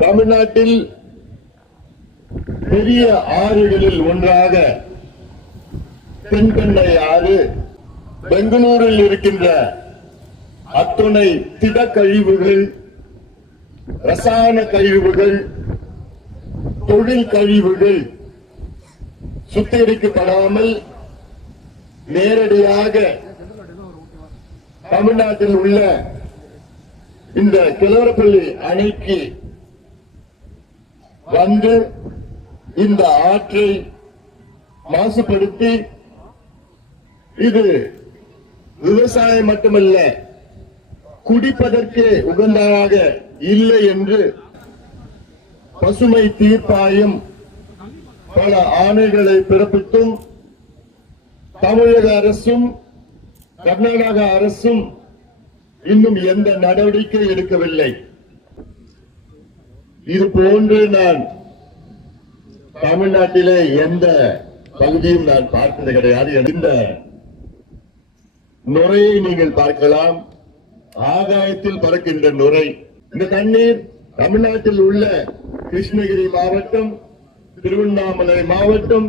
தமிழ்நாட்டில் பெரிய ஆறுகளில் ஒன்றாக தென்பெண்ணை ஆறு பெங்களூரில் இருக்கின்ற அத்துணை திடக்கழிவுகள் ரசாயன கழிவுகள் தொழில் கழிவுகள் சுத்திகரிக்கப்படாமல் நேரடியாக தமிழ்நாட்டில் உள்ள இந்த கிழவரப்பள்ளி அணைக்கு வந்து இந்த ஆற்றை மாசுபடுத்தி இது விவசாயம் மட்டுமல்ல குடிப்பதற்கு உகந்ததாக இல்லை என்று பசுமை தீர்ப்பாயம் பல ஆணைகளை பிறப்பித்தும் தமிழக அரசும் கர்நாடக அரசும் இன்னும் எந்த நடவடிக்கை எடுக்கவில்லை. இது போன்று நான் தமிழ்நாட்டிலே எந்த பகுதியும் நான் பார்த்தது கிடையாது இந்த நுரையை நீங்கள் பார்க்கலாம். ஆகாயத்தில் பறக்கின்ற நுரை. இந்த தண்ணீர் தமிழ்நாட்டில் உள்ள கிருஷ்ணகிரி மாவட்டம் திருவண்ணாமலை மாவட்டம்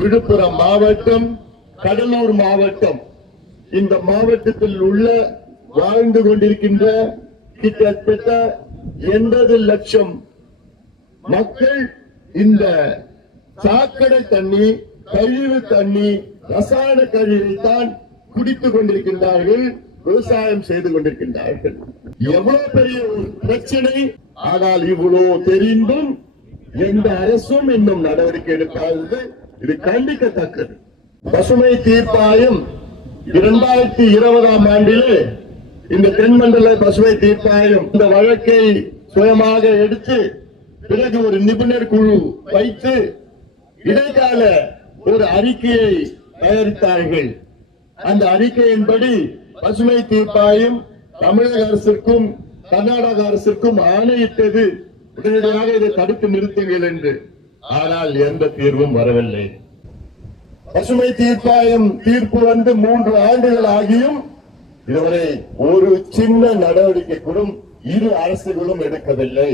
விழுப்புரம் மாவட்டம் கடலூர் மாவட்டம். இந்த மாவட்டத்தில் உள்ள வாழ்ந்து கொண்டிருக்கின்ற கிட்டத்தட்ட எண்பது லட்சம் மக்கள் இந்த சாக்கடை தண்ணி கழிவு தண்ணி ரசாயன கழிவை தான் குடித்துக் கொண்டிருக்கின்றார்கள் விவசாயம் செய்து கொண்டிருக்கின்றார்கள். எவ்வளவு பெரிய ஒரு பிரச்சனை? ஆனால் இவ்வளவு தெரிந்தும் எந்த அரசும் இன்னும் நடவடிக்கை எடுக்காதது. இது கண்டிக்கத்தக்கது. பசுமை தீர்ப்பாயம் இரண்டாயிரத்தி இருபதாம் ஆண்டிலே இந்த தென்மண்டல பசுமை தீர்ப்பாயம் இந்த வழக்கை சுயமாக எடுத்து பிறகு ஒரு நிபுணர் குழு வைத்து இடைக்கால ஒரு அறிக்கையை தயாரித்தார்கள். அந்த அறிக்கையின்படி பசுமை தீர்ப்பாயம் தமிழக அரசிற்கும் கர்நாடக அரசிற்கும் ஆணையிட்டது. உடனடியாக இதை தடுத்து நிறுத்துங்கள் என்று. ஆனால் எந்த தீர்வும் வரவில்லை. பசுமை தீர்ப்பாயம் தீர்ப்பு வந்து மூன்று ஆண்டுகள் ஆகியும் இதுவரை ஒரு சின்ன நடவடிக்கை கூட இரு அரசுகளும் எடுக்கவில்லை.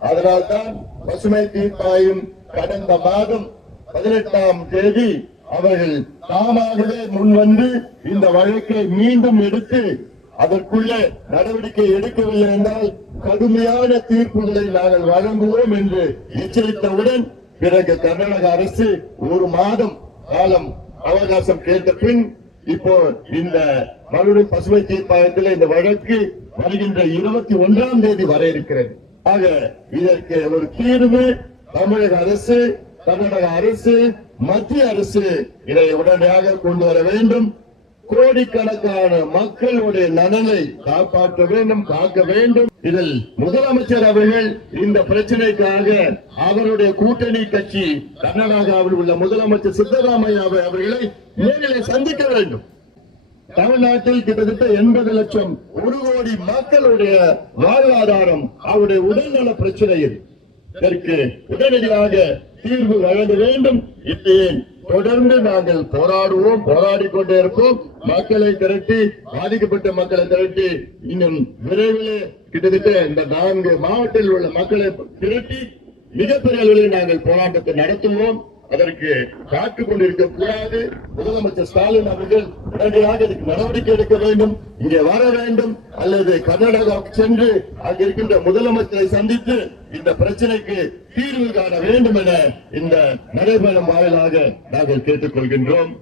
அதனால்தான் பசுமை தீர்ப்பாயம் கடந்த மாதம் பதினெட்டாம் தேதி அவர்கள் தாமாகவே முன்வந்து இந்த வழக்கை மீண்டும் எடுத்து அதற்குள்ள நடவடிக்கை எடுக்கவில்லை என்றால் கடுமையான தீர்ப்புகளை நாங்கள் வழங்குவோம் என்று எச்சரித்தவுடன் பிறகு கர்நாடக அரசு ஒரு மாதம் காலம் அவகாசம் கேட்ட பின் இப்போ இந்த மறுபடியும் பசுமை தீர்ப்பாயத்தில் இந்த வழக்கு வருகின்ற இருபத்தி ஒன்றாம் தேதி வர இருக்கிறது. ஆக இதற்கு ஒரு தீர்வு தமிழக அரசு தமிழக அரசு மத்திய அரசு இதை உடனடியாக கொண்டு வர வேண்டும். கோடிக்கணக்கான மக்களுடைய நலனை காப்பாற்ற வேண்டும் காக்க வேண்டும். இதில் முதலமைச்சர் அவர்கள் இந்த பிரச்சனைக்காக அவருடைய கூட்டணி கட்சி கர்நாடகாவில் உள்ள முதலமைச்சர் சித்தராமையா அவர்களை நேரில் சந்திக்க வேண்டும். தமிழ்நாட்டில் கிட்டத்தட்ட எண்பது லட்சம் ஒரு கோடி மக்களுடைய வாழ்வாதாரம் அவருடைய உடல்நல பிரச்சனையில். இதற்கு உடனடியாக தீர்வு வழங்க வேண்டும். இல்லையே தொடர்ந்து நாங்கள் போராடுவோம் போராடி கொண்டே இருப்போம். மக்களை திரட்டி பாதிக்கப்பட்ட மக்களை திரட்டி இன்னும் விரைவில் கிட்டத்தட்ட இந்த நான்கு மாவட்டத்தில் உள்ள மக்களை திரட்டி மிகப்பெரிய அளவில் நாங்கள் போராட்டத்தை நடத்துவோம். அதற்கு காத்துக் கொண்டிருக்க கூடாது. முதலமைச்சர் ஸ்டாலின் அவர்கள் உடனடியாக அதுக்கு நடவடிக்கை எடுக்க வேண்டும். இங்கே வர வேண்டும். அல்லது கர்நாடகாவுக்கு சென்று அங்கு இருக்கின்ற முதலமைச்சரை சந்தித்து இந்த பிரச்சனைக்கு தீர்வு காண வேண்டும் என இந்த நடைபெறும் வாயிலாக நாங்கள் கேட்டுக்கொள்கின்றோம்.